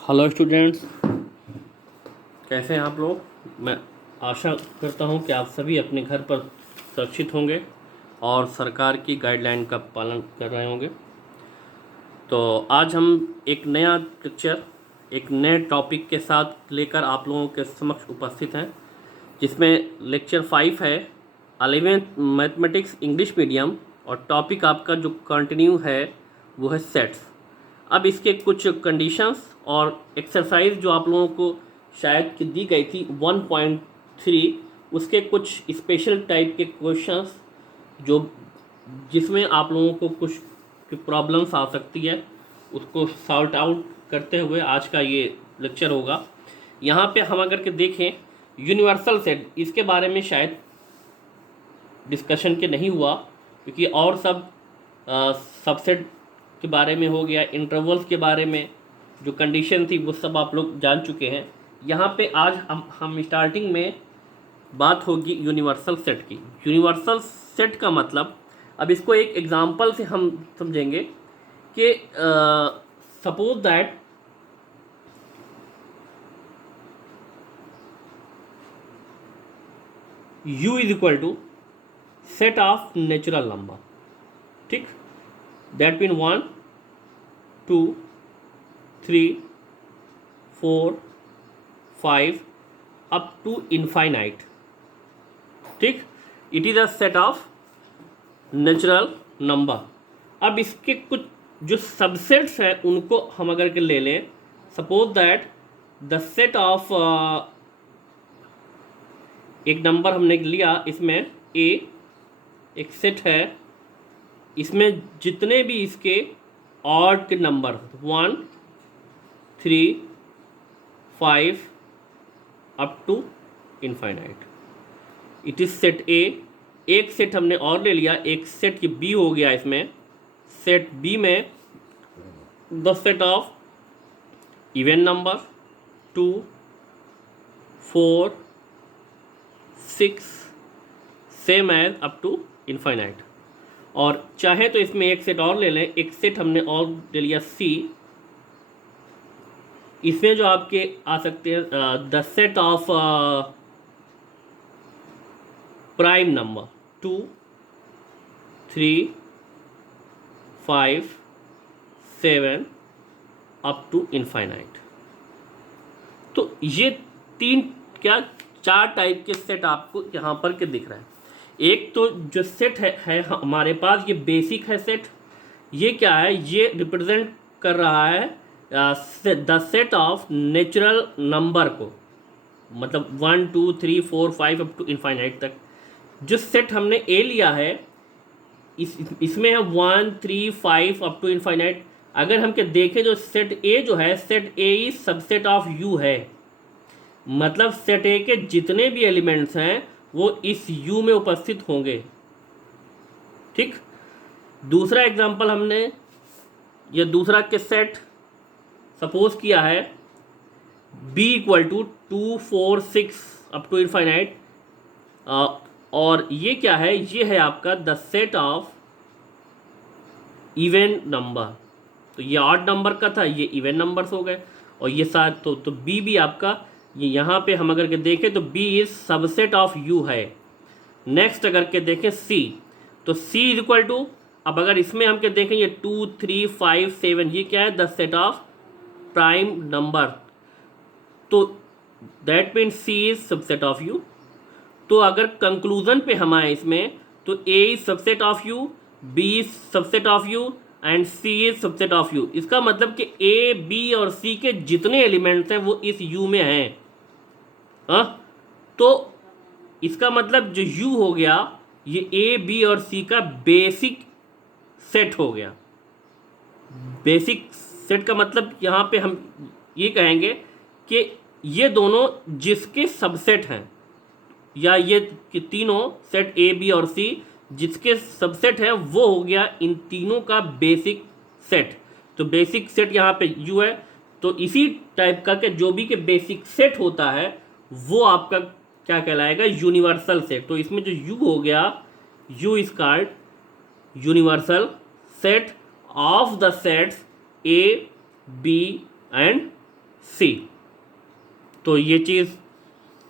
Hello students, कैसे हैं आप लोग। मैं आशा करता हूं कि आप सभी अपने घर पर सुरक्षित होंगे और सरकार की गाइडलाइन का पालन कर रहे होंगे। तो आज हम एक नया लेक्चर एक नए टॉपिक के साथ लेकर आप लोगों के समक्ष उपस्थित हैं, जिसमें लेक्चर 5 है 11th मैथमेटिक्स इंग्लिश मीडियम, और टॉपिक आपका जो कंटिन्यू है वो है सेट्स। अब इसके कुछ कंडीशंस और एक्सरसाइज जो आप लोगों को शायद कि दी गई थी 1.3, उसके कुछ स्पेशल टाइप के क्वेश्चंस जो जिसमें आप लोगों को कुछ प्रॉब्लम्स आ सकती है, उसको सॉर्ट आउट करते हुए आज का ये लेक्चर होगा। यहाँ पे हम अगर के देखें यूनिवर्सल सेट, इसके बारे में शायद डिस्कशन के नहीं हुआ, क्योंकि और सब सबसेट के बारे में हो गया, इंटरवल्स के बारे में जो कंडीशन थी वो सब आप लोग जान चुके हैं। यहाँ पे आज हम स्टार्टिंग में बात होगी यूनिवर्सल सेट की। यूनिवर्सल सेट का मतलब, अब इसको एक एग्जांपल से हम समझेंगे कि suppose that u is equal to set of natural number, ठीक। That mean 1 2 3 4 5 up to infinite, ठीक। It is a set of natural number. अब इसके कुछ जो सबसेट्स हैं उनको हम अगर के ले लें, suppose that the set of एक नंबर हमने लिया, इसमें ए एक सेट है, इसमें जितने भी इसके ऑड के number 1 3 5 up to infinite, it is set A. एक सेट हमने और ले लिया, एक सेट ये बी हो गया। इसमें सेट बी में the set of even number 2 4 6 same as up to infinite. और चाहे तो इसमें एक सेट और ले लें, एक सेट हमने और ले लिया सी, इसमें जो आपके आ सकते हैं the set of prime number 2 3 5 7 up to infinite. तो ये तीन क्या चार टाइप के सेट आपको यहाँ पर के दिख रहे हैं। एक तो जो सेट है हमारे पास, ये बेसिक है सेट। ये क्या है, ये रिप्रेजेंट कर रहा है the set of natural number को, मतलब 1 2 3 4 5 अप टू इनफाइनाइट तक। जो सेट हमने ए लिया है इसमें है 1 3 5 अप टू इनफाइनाइट। अगर हम के देखें जो सेट ए जो है, set A is subset of you है, मतलब सेट ए के जितने भी एलिमेंट्स हैं वो इस यू में उपस्थित होंगे, ठीक। दूसरा एग्जांपल हमने ये दूसरा के सेट सपोज किया है b equal to 2 4 6 up to infinite, और ये क्या है, ये है आपका the set of even number. तो ये ऑड नंबर का था, ये इवन नंबर्स हो गए, और ये साथ तो b भी आपका, ये यहाँ पे हम अगर के देखें तो b is subset of u है। नेक्स्ट अगर के देखें c, तो c इज इक्वल टू, अब अगर इसमें हम के देखें ये 2 3 5 7, ये क्या है, the set of prime number, तो that mean c is subset of u। तो अगर कंक्लूजन पे हम आए इसमें, तो a is subset of u, b is subset of u and c is subset of u। इसका मतलब कि a b और c के जितने एलिमेंट्स हैं वो इस u में हैं। हाँ, तो इसका मतलब जो u हो गया, ये a b और c का बेसिक सेट हो गया। बेसिक सेट का मतलब यहाँ पे हम ये कहेंगे कि ये दोनों जिसके सबसेट हैं, या ये कि तीनों सेट ए बी और सी जिसके सबसेट है, वो हो गया इन तीनों का बेसिक सेट। तो बेसिक सेट यहाँ पे यू है, तो इसी टाइप का के जो भी के बेसिक सेट होता है वो आपका क्या कहलाएगा, यूनिवर्सल सेट। तो इसमें जो यू हो गया, U is called universal set of the sets A B and C. तो ये चीज़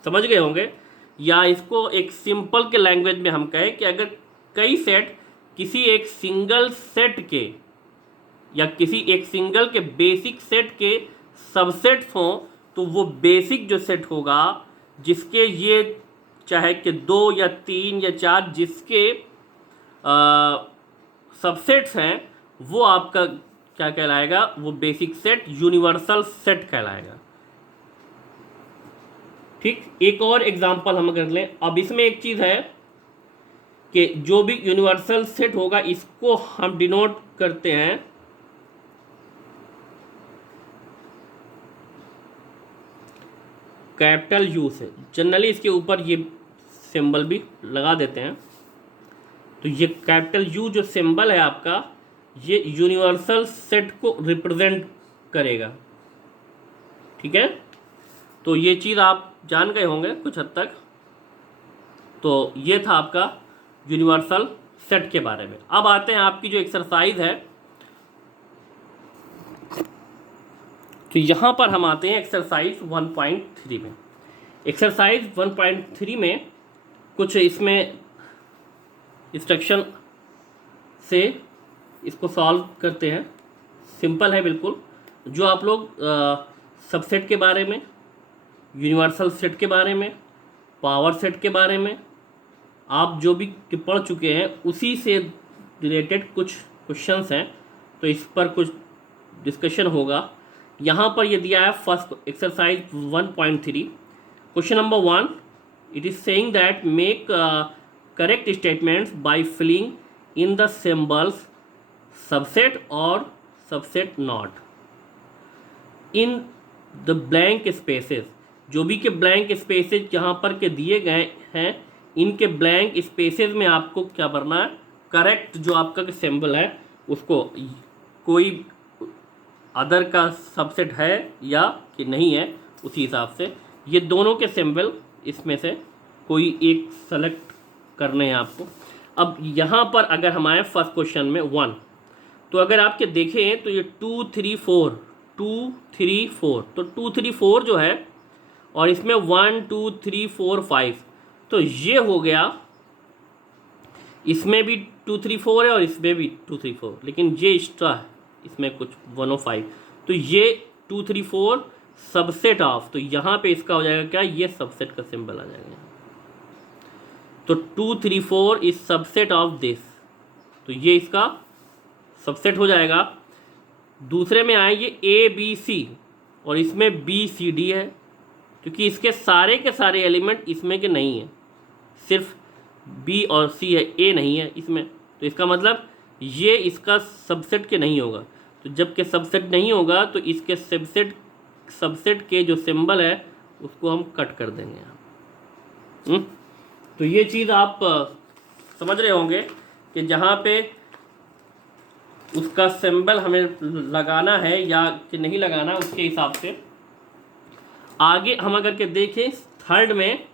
समझ गए होंगे। या इसको एक सिंपल के लैंग्वेज में हम कहें कि अगर कई सेट किसी एक सिंगल सेट के या किसी एक सिंगल के बेसिक सेट के सबसेट्स हों, तो वो बेसिक जो सेट होगा जिसके ये चाहे कि 2 या 3 या 4 जिसके सबसेट्स हैं, वो आपका क्या कहलाएगा, वो बेसिक सेट यूनिवर्सल सेट कहलाएगा। ठीक, एक और एग्जांपल हम कर लें। अब इसमें एक चीज़ है कि जो भी यूनिवर्सल सेट होगा इसको हम डिनोट करते हैं कैपिटल यू से। जनरली इसके ऊपर ये सिंबल भी लगा देते हैं। तो ये कैपिटल यू जो सिंबल है आपका, ये यूनिवर्सल सेट को रिप्रेजेंट करेगा। ठीक है, तो ये चीज़ आप जान गए होंगे कुछ हद तक। तो ये था आपका यूनिवर्सल सेट के बारे में। अब आते हैं आपकी जो एक्सरसाइज है, तो यहाँ पर हम आते हैं एक्सरसाइज 1.3 में। एक्सरसाइज 1.3 में कुछ इसमें इंस्ट्रक्शन से इसको सॉल्व करते हैं। सिंपल है बिल्कुल। जो आप लोग सबसेट के बारे में, यूनिवर्सल सेट के बारे में, पावर सेट के बारे में आप जो भी पढ़ चुके हैं उसी से रिलेटेड कुछ क्वेश्चंस हैं, तो इस पर कुछ डिस्कशन होगा। यहाँ पर ये दिया है first exercise 1.3 question number 1। It is saying that make correct statements by filling in the symbols subset और subset not in the blank spaces. जो भी के ब्लैंक स्पेसेस यहाँ पर के दिए गए हैं, इनके ब्लैंक स्पेसेस में आपको क्या भरना है, करेक्ट जो आपका सिंबल है उसको, कोई अदर का सबसेट है या कि नहीं है, उसी हिसाब से ये दोनों के सिंबल इसमें से कोई एक सेलेक्ट करने हैं आपको। अब यहाँ पर अगर हम आए फर्स्ट क्वेश्चन में 1, तो अगर आपके देखें तो ये 2 3 4 2 3 4, तो 2 3 4 जो है, और इसमें 1 2 3 4 5, तो ये हो गया, इसमें भी 2 3 4 है और इसमें भी 2 3 4, लेकिन ये एक्स्ट्रा है इसमें कुछ 105, तो ये 2 3 4 सबसेट ऑफ, तो यहाँ पे इसका हो जाएगा क्या, ये सबसेट का सिंबल आ जाएगा। तो 2 3 4 इज सबसेट ऑफ दिस, तो ये इसका सबसेट हो जाएगा। दूसरे में आए ये ABC और इसमें BCD है, क्योंकि इसके सारे के सारे एलिमेंट इसमें के नहीं हैं, सिर्फ B और C है, A नहीं है इसमें, तो इसका मतलब ये इसका सबसेट के नहीं होगा। तो जब के सबसेट नहीं होगा तो इसके सबसेट के जो सिंबल है उसको हम कट कर देंगे यहाँ। तो ये चीज़ आप समझ रहे होंगे कि जहाँ पे उसका सिंबल हमें लगाना है या कि नहीं लगाना, उसके हिसाब से। आगे हम अगर के देखें थर्ड में,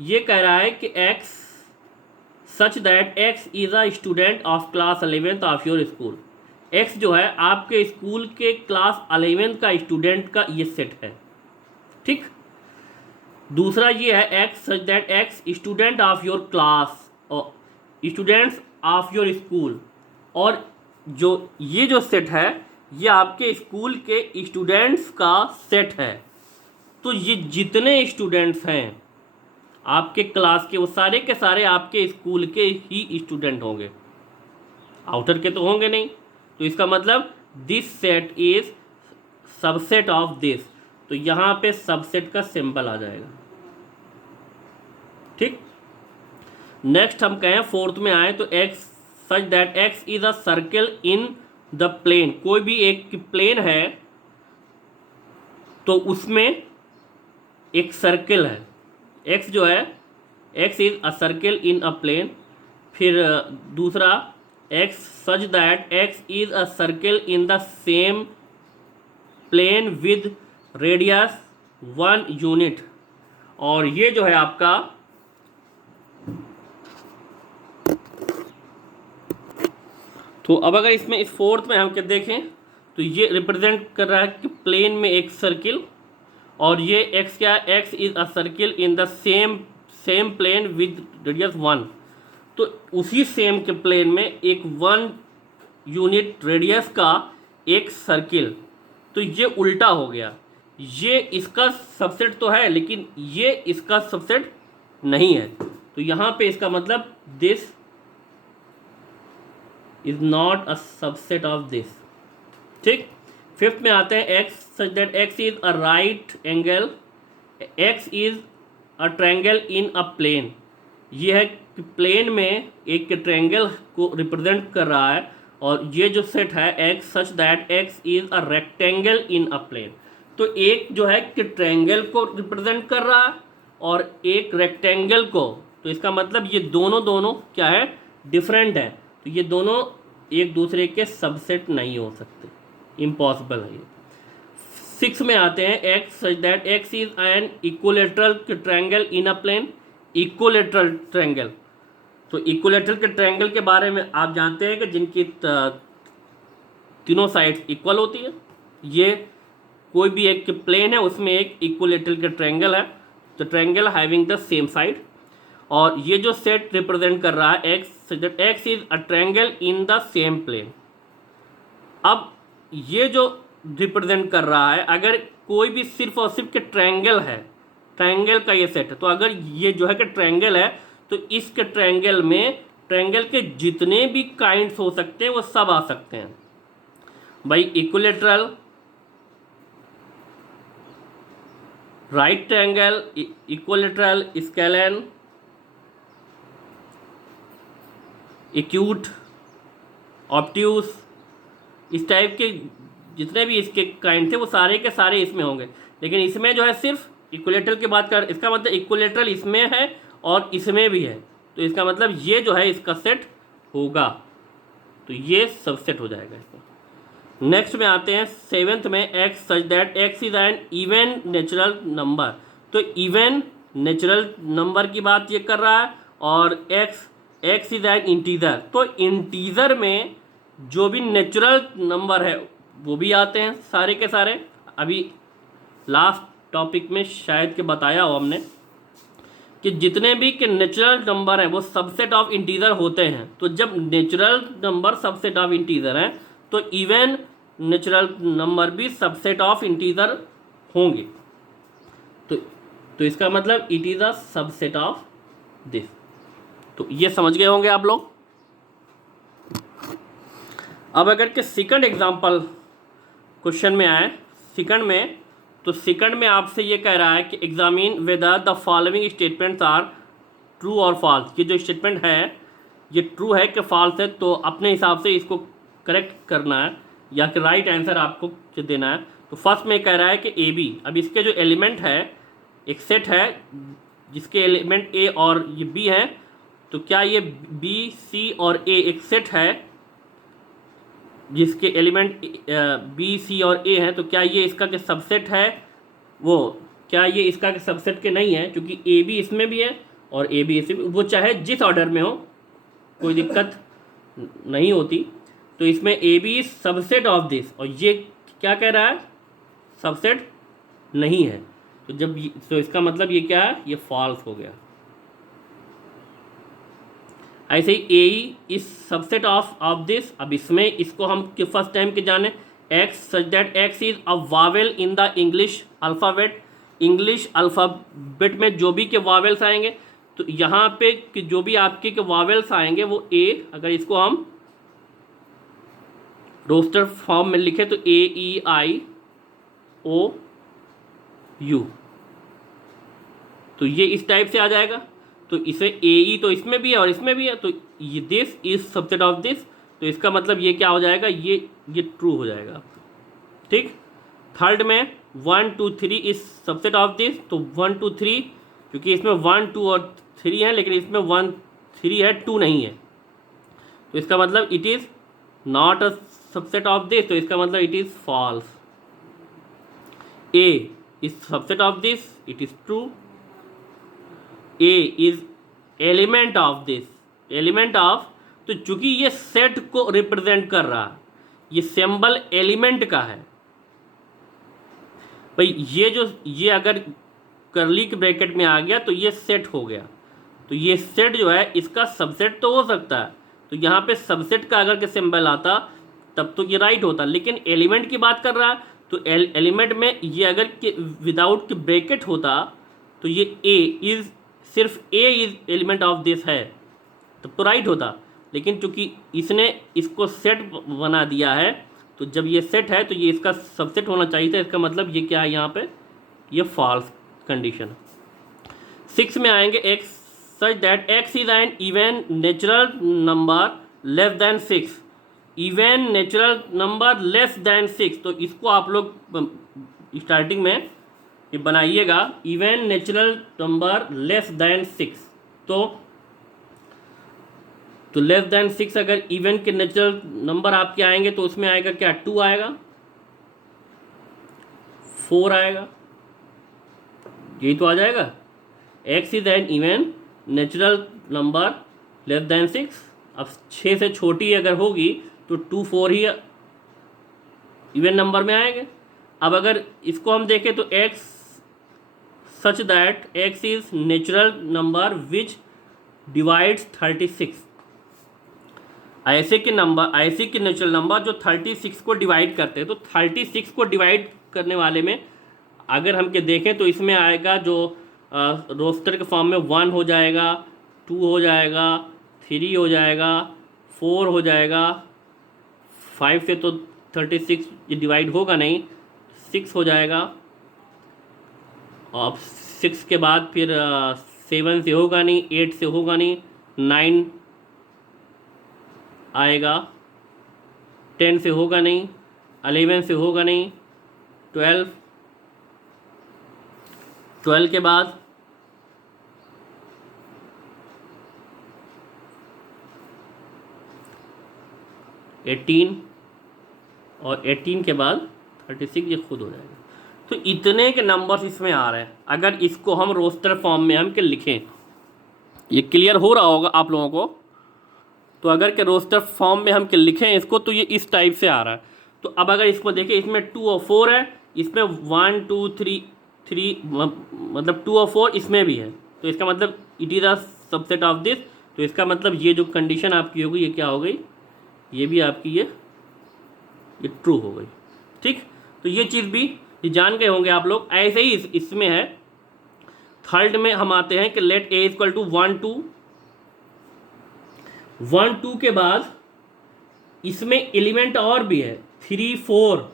ये कह रहा है कि X such that X is a student of class 11th of your school. X जो है आपके स्कूल के क्लास 11th का स्टूडेंट का ये सेट है। ठीक, दूसरा ये है X such that X student of your class और स्टूडेंट्स ऑफ योर स्कूल, और जो ये जो सेट है ये आपके स्कूल के स्टूडेंट्स का सेट है। तो ये जितने स्टूडेंट्स हैं आपके क्लास के, वो सारे के सारे आपके स्कूल के ही स्टूडेंट होंगे, आउटर के तो होंगे नहीं। तो इसका मतलब this set is subset of this, तो यहाँ पे सबसेट का सिंबल आ जाएगा। ठीक, नेक्स्ट हम कहें फोर्थ में आए तो X such that X is a circle in the plane. कोई भी एक प्लेन है तो उसमें एक सर्कल है, X जो है X is a circle in a plane. फिर दूसरा X such that X is a circle in the same plane with radius 1 unit, और ये जो है आपका तो अब अगर इसमें इस फोर्थ में हम क्या देखें तो ये रिप्रेजेंट कर रहा है कि प्लेन में एक सर्किल और ये x क्या है, x is a circle in the same plane with radius 1। तो उसी सेम के प्लेन में एक 1 यूनिट रेडियस का एक सर्किल, तो ये उल्टा हो गया। ये इसका सबसेट तो है लेकिन ये इसका सबसेट नहीं है, तो यहाँ पे इसका मतलब this is not a subset of this. ठीक। फिफ्थ में आते हैं x such that x is a right angle, x is a triangle in a plane. ये है कि प्लेन में एक ट्रायंगल को रिप्रेजेंट कर रहा है, और ये जो सेट है x such that x is a rectangle in a plane. तो एक जो है कि ट्रायंगल को रिप्रेजेंट कर रहा है और एक रेक्टेंगल को, तो इसका मतलब ये दोनों क्या है, डिफरेंट है। तो ये दोनों एक दूसरे के सबसेट नहीं हो सकते, इम्पॉसिबल है ये। 6 में आते हैं x such that x is an equilateral triangle in a plane. Equilateral triangle, तो इक्विलेटरल के ट्रायंगल के बारे में आप जानते हैं कि जिनकी तीनों साइड्स इक्वल होती है। ये कोई भी एक प्लेन है उसमें एक इक्विलेटरल का ट्रायंगल है, तो triangle having the same side. और ये जो सेट रिप्रेजेंट कर रहा है x is a triangle in the same plane. अब ये जो रिप्रेजेंट कर रहा है, अगर कोई भी सिर्फ और सिर्फ के ट्रायंगल है, ट्रायंगल का ये सेट है, तो अगर ये जो है कि ट्रायंगल है तो इसके ट्रायंगल में ट्रायंगल के जितने भी काइंड्स हो सकते हैं वो सब आ सकते हैं भाई। Equilateral, right triangle, equilateral, scalene, acute, obtuse, इस टाइप के जितने भी इसके काइंड थे वो सारे के सारे इसमें होंगे। लेकिन इसमें जो है सिर्फ इक्विलेटरल की बात कर, इसका मतलब इक्विलेटरल इसमें है और इसमें भी है, तो इसका मतलब ये जो है इसका सेट होगा, तो ये सबसेट हो जाएगा इसका। नेक्स्ट में आते हैं 7th में x such that x is N even natural number. तो इवन नेचुरल नंबर की बात ये कर रहा है, और x इज एन इंटीजर। तो इंटीजर में जो भी नेचुरल नंबर है वो भी आते हैं सारे के सारे। अभी लास्ट टॉपिक में शायद के बताया हो हमने कि जितने भी के नेचुरल नंबर हैं वो सबसेट ऑफ इंटीजर होते हैं। तो जब natural number subset of integer हैं तो इवन नेचुरल नंबर भी सबसेट ऑफ इंटीजर होंगे। तो इसका मतलब it is a subset of this. तो ये समझ गए होंगे आप लोग। अब अगर के सेकंड एग्जांपल क्वेश्चन में आए, सेकंड में, तो सेकंड में आपसे ये कह रहा है कि examine whether the following statements are true और फॉल्स। ये जो स्टेटमेंट है ये ट्रू है कि फॉल्स है, तो अपने हिसाब से इसको करेक्ट करना है या कि राइट आंसर आपको देना है। तो फर्स्ट में कह रहा है कि ए बी। अब इसके जो एलिमेंट है, एक सेट है जिसके एलिमेंट ए और ये बी है, तो क्या ये बी सी और ए एक सेट है जिसके एलिमेंट बी सी और ए हैं, तो क्या ये इसका के सबसेट है? वो क्या ये इसका के सबसेट के नहीं है, क्योंकि ए बी इसमें भी है और ए बी इसमें, वो चाहे जिस ऑर्डर में हो कोई दिक्कत नहीं होती। तो इसमें A B subset of this, और ये क्या कह रहा है, सबसेट नहीं है। तो जब तो इसका मतलब ये क्या है, ये फॉल्स हो गया। ऐसे ही ए इज सबसेट ऑफ दिस। अब इसमें इसको हम फर्स्ट टाइम के जाने, x such that x is a Wavell in the English alphabet. English alphabet में जो भी के वावेल्स आएंगे, तो यहाँ पे कि जो भी आपके के वावेल्स आएंगे वो ए, अगर इसको हम रोस्टर फॉर्म में लिखे तो ए ई आई ओ यू, तो ये इस टाइप से आ जाएगा। तो इसे ए ई तो इसमें भी है और इसमें भी है, तो ये this is subset of this, तो इसका मतलब ये क्या हो जाएगा, ये ट्रू हो जाएगा। ठीक। थर्ड में 1 2 3 इज सबसेट ऑफ दिस, तो 1 2 3, क्योंकि इसमें 1 2 और 3 है लेकिन इसमें 1 3 है, 2 नहीं है, तो इसका मतलब it is not a subset of this, तो इसका मतलब it is false. A is subset of this, it is true. A is element of this, element of, तो चूंकि ये सेट को रिप्रेजेंट कर रहा है, ये सिंबल एलिमेंट का है, भाई ये अगर कर्ली के ब्रैकेट में आ गया तो ये सेट हो गया, तो ये सेट जो है इसका सबसेट तो हो सकता है, तो यहाँ पे सबसेट का अगर के सिंबल आता तब तो ये राइट होता, लेकिन एलिमेंट की बात कर रहा है तो एलिमेंट में ये अगर के विदाउट के ब्रैकेट होता तो ये ए इज सिर्फ ए इज एलिमेंट ऑफ दिस है तब तो राइट होता, लेकिन चूंकि इसने इसको सेट बना दिया है तो जब ये सेट है तो ये इसका सबसेट होना चाहिए था, इसका मतलब ये क्या है यहाँ पे, ये फॉल्स कंडीशन। 6 में आएंगे x such that x is an even natural number less than 6, even natural number less than 6, तो इसको आप लोग स्टार्टिंग में ये बनाइएगा even natural number less than 6, तो लेस देन 6 अगर इवन के नेचुरल नंबर आपके आएंगे तो उसमें आएगा क्या, 2 आएगा, 4 आएगा, यही तो आ जाएगा। x is N even natural number less than 6, अब 6 से छोटी अगर होगी तो 2 4 ही इवन नंबर में आएंगे। अब अगर इसको हम देखें तो x such that x is natural number which divides 36, ऐसे के नेचुरल नंबर जो 36 को डिवाइड करते हैं, तो 36 को डिवाइड करने वाले में अगर हम के देखें तो इसमें आएगा जो रोस्टर के फॉर्म में 1 हो जाएगा, 2 हो जाएगा, 3 हो जाएगा, 4 हो जाएगा, 5 से तो 36 ये डिवाइड होगा नहीं, 6 हो जाएगा, और 6 के बाद फिर 7 से होगा नहीं, 8 से होगा नहीं, 9 आएगा, 10 से होगा नहीं, 11 से होगा नहीं, 12 के बाद 18 और 18 के बाद 36, ये खुद हो जाएगा। तो इतने के नंबर्स इसमें आ रहे हैं, अगर इसको हम रोस्टर फॉर्म में हम के लिखें, ये क्लियर हो रहा होगा आप लोगों को, तो अगर के रोस्टर फॉर्म में हम के लिखें इसको तो ये इस टाइप से आ रहा है। तो अब अगर इसको देखें इसमें 2 और 4 है, इसमें 1 2 3 मतलब 2 और 4 इसमें भी है, तो इसका मतलब it is a subset of this, तो इसका मतलब ये जो कंडीशन आपकी होगी ये क्या हो गई, ये भी आपकी ये ट्रू हो गई। ठीक, तो ये चीज़ भी ये जान गए होंगे आप लोग। ऐसे ही इसमें है, थर्ड में हम आते हैं कि लेट ए इक्वल टू 1 2 के बाद इसमें एलिमेंट और भी है 3 4,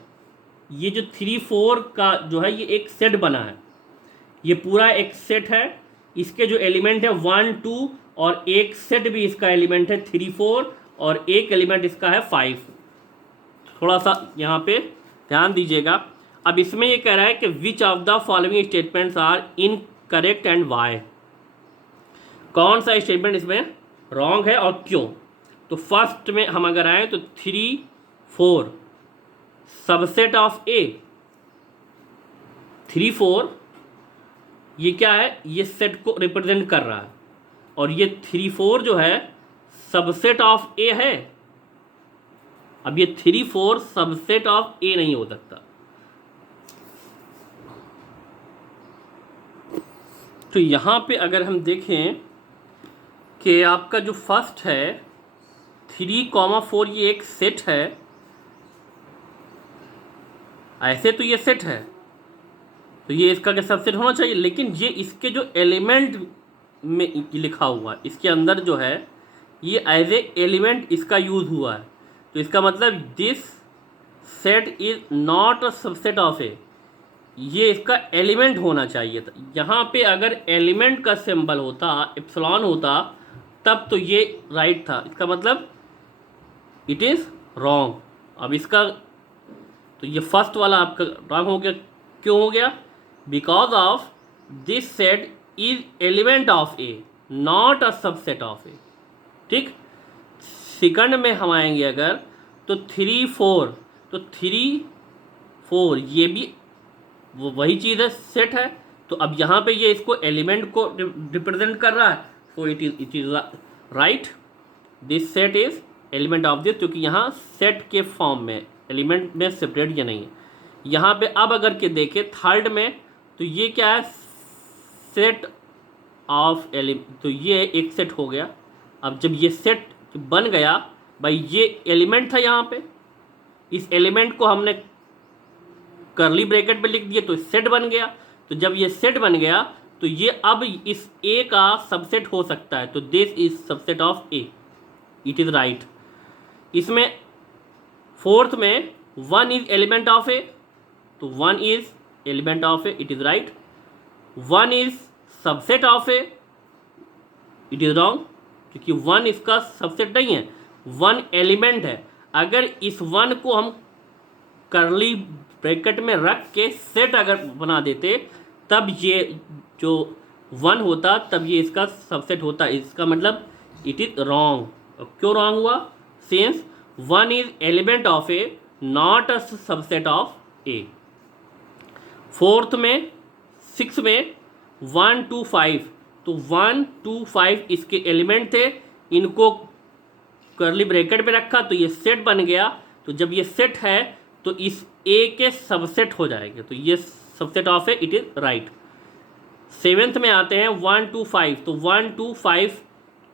ये जो 3 4 का जो है ये एक सेट बना है, ये पूरा एक सेट है, इसके जो एलिमेंट है 1 2 और एक सेट भी इसका एलिमेंट है 3 4 और एक एलिमेंट इसका है 5। थोड़ा सा यहाँ पे ध्यान दीजिएगा। अब इसमें ये कह रहा है कि which of the following statements are incorrect and why, कौन सा स्टेटमेंट इसमें रॉन्ग है और क्यों। तो फर्स्ट में हम अगर आए तो 3 4 सबसेट ऑफ ए, 3 4 ये क्या है, ये सेट को रिप्रेजेंट कर रहा है, और ये 3 4 जो है सबसेट ऑफ ए है। अब ये 3 4 सबसेट ऑफ ए नहीं हो सकता, तो यहाँ पे अगर हम देखें कि आपका जो फर्स्ट है 3 4 ये एक सेट है, ऐसे तो ये सेट है तो ये इसका क्या सबसेट होना चाहिए, लेकिन ये इसके जो एलिमेंट में लिखा हुआ है इसके अंदर जो है ये एज ए एलिमेंट इसका यूज़ हुआ है, तो इसका मतलब this set is not a subset of A, ये इसका एलिमेंट होना चाहिए था। यहाँ पे अगर एलिमेंट का सिंबल होता एप्सिलॉन होता तब तो ये राइट था, इसका मतलब इट इज़ रॉन्ग। अब इसका तो ये फर्स्ट वाला आपका रॉन्ग हो गया, क्यों हो गया, because of this set is element of A not a subset of A. ठीक, सेकंड में हम आएंगे अगर तो 3 4, तो 3 4 ये भी वो वही चीज़ है, सेट है, तो अब यहाँ पे ये इसको एलिमेंट को रिप्रेजेंट कर रहा है, so it is right, this set is element of this, क्योंकि यहाँ सेट के फॉर्म में एलिमेंट में सेपरेट या नहीं है। यहाँ पे अब अगर के देखें थर्ड में, तो ये क्या है, सेट ऑफ एलिमेंट, तो ये एक सेट हो गया। अब जब ये सेट बन गया, भाई ये एलिमेंट था यहाँ पे, इस एलिमेंट को हमने करली ब्रैकेट में लिख दिया तो सेट बन गया। तो जब ये सेट बन गया तो ये अब इस ए का सबसेट हो सकता है, तो this is subset of A, it is right. इसमें फोर्थ में वन इज एलिमेंट ऑफ ए, तो one is element of A, it is right. One is subset of A, it is wrong, क्योंकि वन इसका subset नहीं है, one element है। अगर इस वन को हम करली ब्रैकेट में रख के सेट अगर बना देते तब ये जो वन होता तब ये इसका सबसेट होता, इसका मतलब इट इज रॉन्ग। क्यों रॉन्ग हुआ? Since one is element of A not a subset of A. Fourth में, सिक्स में 1 2 5, तो 1 2 5 इसके एलिमेंट थे, इनको करली ब्रैकेट में रखा तो ये सेट बन गया। तो जब ये सेट है तो इस ए के सबसेट हो जाएंगे, तो ये subset of A, it is right. Seventh में आते हैं 1 2 5, तो 1 2 5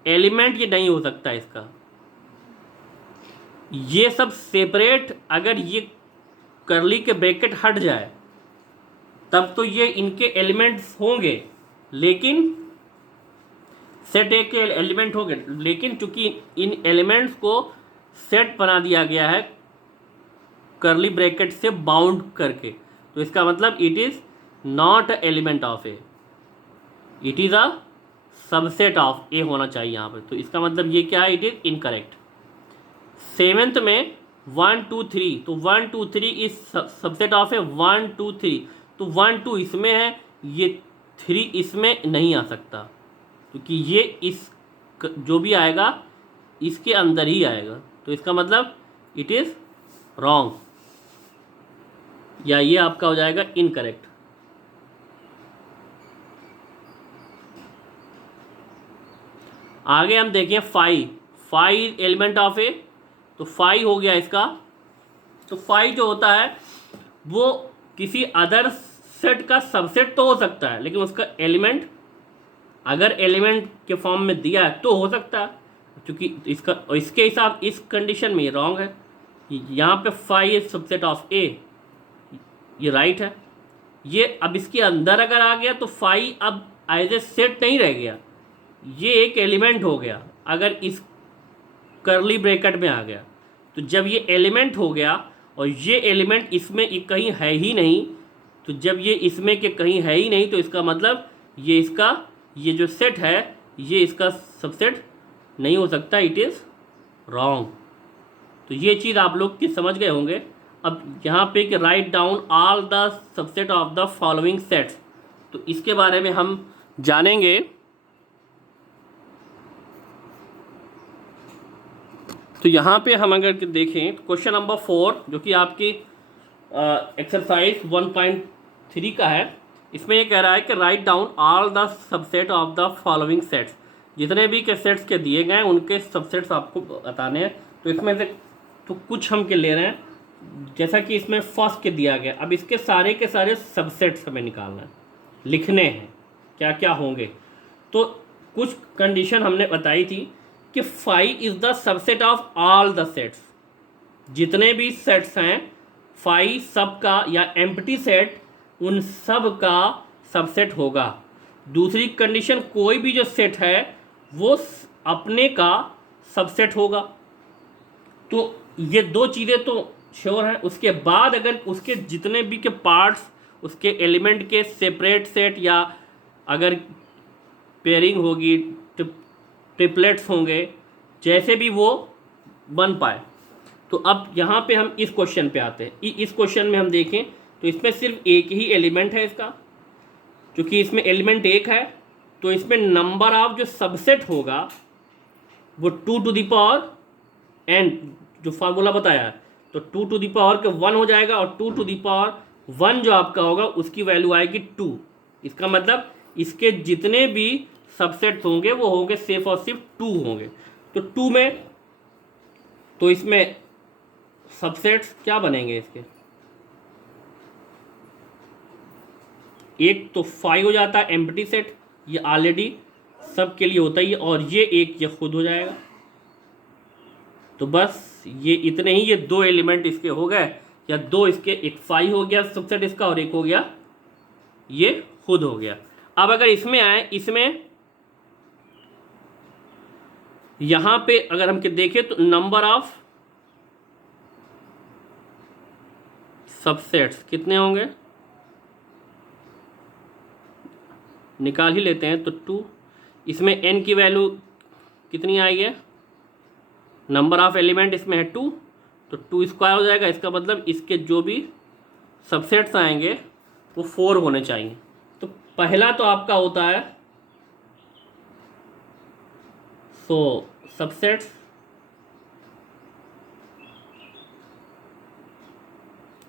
एलिमेंट ये नहीं हो सकता इसका, ये सब सेपरेट, अगर ये करली के ब्रैकेट हट जाए तब तो ये इनके एलिमेंट्स होंगे, लेकिन सेट ए के एलिमेंट होंगे, लेकिन चूंकि इन एलिमेंट्स को सेट बना दिया गया है करली ब्रैकेट से बाउंड करके, तो इसका मतलब it is not a element of A, it is a subset of A होना चाहिए यहाँ पर। तो इसका मतलब ये क्या है, इट इज इनकरेक्ट। सेवेंथ में 1 2 3, तो 1 2 3 इज सबसेट ऑफ ए 1 2 3, तो 1 2 इसमें है, ये 3 इसमें नहीं आ सकता, क्योंकि ये इस जो भी आएगा इसके अंदर ही आएगा, तो इसका मतलब इट इज़ रॉन्ग, या ये आपका हो जाएगा इनकरेक्ट। आगे हम देखें 5 एलिमेंट ऑफ ए, तो 5 हो गया इसका। तो 5 जो होता है वो किसी अदर सेट का सबसेट तो हो सकता है, लेकिन उसका एलिमेंट अगर एलिमेंट के फॉर्म में दिया है तो हो सकता है, क्योंकि इसके हिसाब इस कंडीशन में ये रॉन्ग है। यहाँ पे 5 इज सबसेट ऑफ ए, ये राइट है। ये अब इसके अंदर अगर आ गया तो 5 अब एज ए सेट नहीं रह गया, ये एक एलिमेंट हो गया अगर इस करली ब्रैकेट में आ गया। तो जब ये एलिमेंट हो गया और ये एलिमेंट इसमें कहीं है ही नहीं, तो जब ये इसमें के कहीं है ही नहीं तो इसका मतलब ये इसका ये जो सेट है ये इसका सबसेट नहीं हो सकता, इट इज़ रॉन्ग। तो ये चीज़ आप लोग की समझ गए होंगे। अब यहाँ पे कि write down all the subset of the following sets, तो इसके बारे में हम जानेंगे। तो यहाँ पे हम अगर देखें क्वेश्चन नंबर 4 जो कि आपकी एक्सरसाइज 1.3 का है, इसमें ये कह रहा है कि write down all the subset of the following sets, जितने भी के सेट्स के दिए गए उनके सबसेट्स आपको बताने हैं। तो इसमें से तो कुछ हम के ले रहे हैं, जैसा कि इसमें फर्स्ट के दिया गया, अब इसके सारे सबसेट्स हमें निकालना है, लिखने हैं क्या क्या होंगे। तो कुछ कंडीशन हमने बताई थी कि 5 is the subset of all the sets, जितने भी सेट्स हैं 5 सब का या एम्प्टी सेट उन सब का सबसेट होगा। दूसरी कंडीशन कोई भी जो सेट है वो अपने का सबसेट होगा। तो ये दो चीज़ें तो श्योर हैं। उसके बाद अगर उसके जितने भी के पार्ट्स उसके एलिमेंट के सेपरेट सेट या अगर पेयरिंग होगी ट्रिपलेट्स होंगे, जैसे भी वो बन पाए। तो अब यहाँ पे हम इस क्वेश्चन पे आते हैं। इस क्वेश्चन में हम देखें तो इसमें सिर्फ एक ही एलिमेंट है इसका, क्योंकि इसमें एलिमेंट एक है, तो इसमें नंबर ऑफ जो सबसेट होगा वो 2 टू द पावर n, जो फार्मूला बताया है, तो 2 टू द पावर के 1 हो जाएगा और 2 टू द पावर 1 जो आपका होगा उसकी वैल्यू आएगी 2। इसका मतलब इसके जितने भी सबसेट्स होंगे वो होंगे सिर्फ और सिर्फ 2 होंगे। तो 2 में तो इसमें सबसेट्स क्या बनेंगे इसके, एक तो 5 हो जाता है एम्प्टी सेट, ये ऑलरेडी सब के लिए होता ही है, और ये एक ये खुद हो जाएगा। तो बस ये इतने ही, ये 2 एलिमेंट इसके हो गए, या 2 इसके, एक 5 हो गया सबसेट इसका और एक हो गया ये खुद हो गया। अब अगर इसमें आए, इसमें यहां पे अगर हम देखें तो नंबर ऑफ सबसेट्स कितने होंगे, निकाल ही लेते हैं। तो 2, इसमें n की वैल्यू कितनी आई है, नंबर ऑफ एलिमेंट इसमें है 2, तो 2 स्क्वायर हो जाएगा। इसका मतलब इसके जो भी सबसेट्स आएंगे वो 4 होने चाहिए। तो पहला तो आपका होता है सबसेट्स,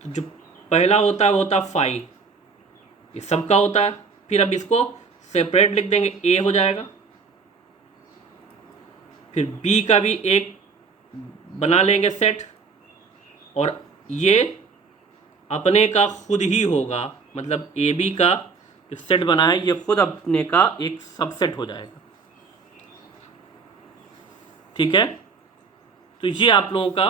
तो जो पहला होता है वो होता है 5, ये सबका होता है। फिर अब इसको सेपरेट लिख देंगे, ए हो जाएगा। फिर बी का भी एक बना लेंगे सेट, और ये अपने का खुद ही होगा, मतलब ए बी का जो सेट बना है ये खुद अपने का एक सबसेट हो जाएगा। ठीक है, तो ये आप लोगों का।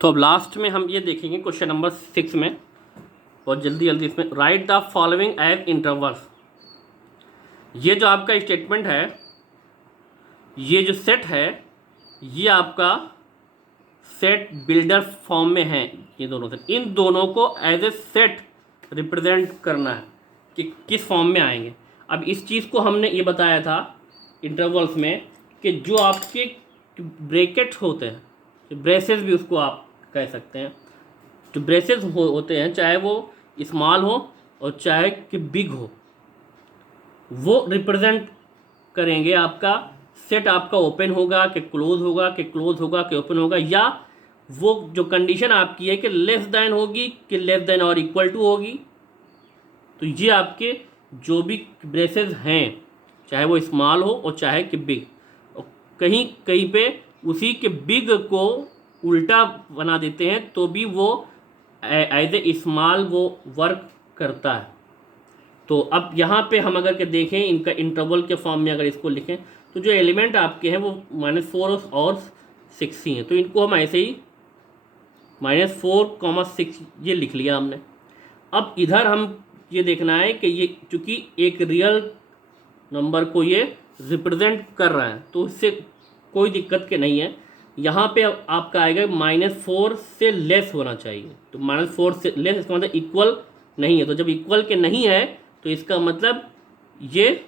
तो अब लास्ट में हम ये देखेंगे क्वेश्चन नंबर 6 में, और जल्दी जल्दी इसमें write the following as intervals. ये जो आपका स्टेटमेंट है, ये जो सेट है ये आपका सेट बिल्डर फॉर्म में है। ये दोनों सेट, इन दोनों को एज ए सेट रिप्रेजेंट करना है कि किस फॉर्म में आएंगे। अब इस चीज़ को हमने ये बताया था इंटरवल्स में कि जो आपके ब्रैकेट होते हैं, ब्रेसेस भी उसको आप कह सकते हैं, जो ब्रेसेस होते हैं चाहे वो स्मॉल हो और चाहे कि बिग हो, वो रिप्रेजेंट करेंगे आपका सेट। आपका ओपन होगा कि क्लोज होगा, कि क्लोज होगा कि ओपन होगा, या वो जो कंडीशन आपकी है कि लेस देन होगी कि लेस देन और इक्वल टू होगी। तो ये आपके जो भी ब्रेसेस हैं, चाहे वो स्मॉल हो और चाहे कि बिग, और कहीं कहीं पे उसी के बिग को उल्टा बना देते हैं तो भी वो एज ए स्मॉल वो वर्क करता है। तो अब यहाँ पे हम अगर के देखें इनका इंटरवल के फॉर्म में अगर इसको लिखें, तो जो एलिमेंट आपके हैं वो -4 और 6 ही हैं। तो इनको हम ऐसे ही -4, 6 ये लिख लिया हमने। अब इधर हम ये देखना है कि ये चूँकि एक रियल नंबर को ये रिप्रेजेंट कर रहा है तो इससे कोई दिक्कत के नहीं है। यहाँ पे आपका आएगा -4 से लेस होना चाहिए। तो -4 से लेस इसका मतलब इक्वल नहीं है। तो जब इक्वल के नहीं है तो इसका मतलब ये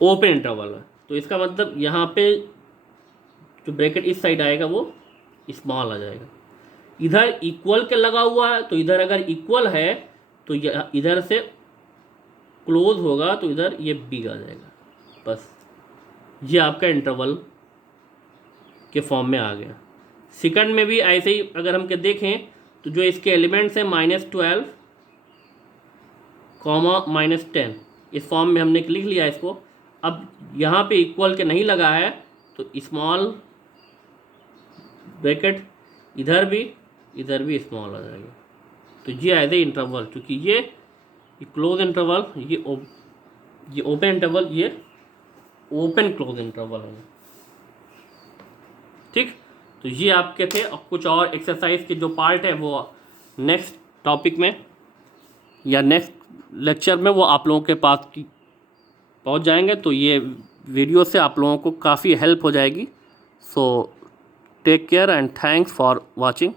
ओपन इंटरवल है। तो इसका मतलब यहाँ पे जो ब्रैकेट इस साइड आएगा वो स्मॉल आ जाएगा। इधर इक्वल के लगा हुआ है तो इधर अगर इक्वल है तो इधर से क्लोज होगा तो इधर ये बिग आ जाएगा। बस ये आपका इंटरवल के फॉर्म में आ गया। सेकंड में भी ऐसे ही अगर हम के देखें तो जो इसके एलिमेंट्स हैं -12, -10, इस फॉर्म में हमने लिख लिया इसको। अब यहाँ पे इक्वल के नहीं लगा है तो स्मॉल ब्रैकेट इधर भी स्मॉल आ जाएगा। तो ये एज ए इंटरवल, क्योंकि ये क्लोज इंटरवल, ये ओपन इंटरवल, ये ओपन क्लोज इंटरवल है। ठीक, तो ये आपके थे। और कुछ और एक्सरसाइज के जो पार्ट है वो नेक्स्ट टॉपिक में या नेक्स्ट लेक्चर में वो आप लोगों के पास पहुंच जाएंगे। तो ये वीडियो से आप लोगों को काफ़ी हेल्प हो जाएगी। So take care and thanks for watching.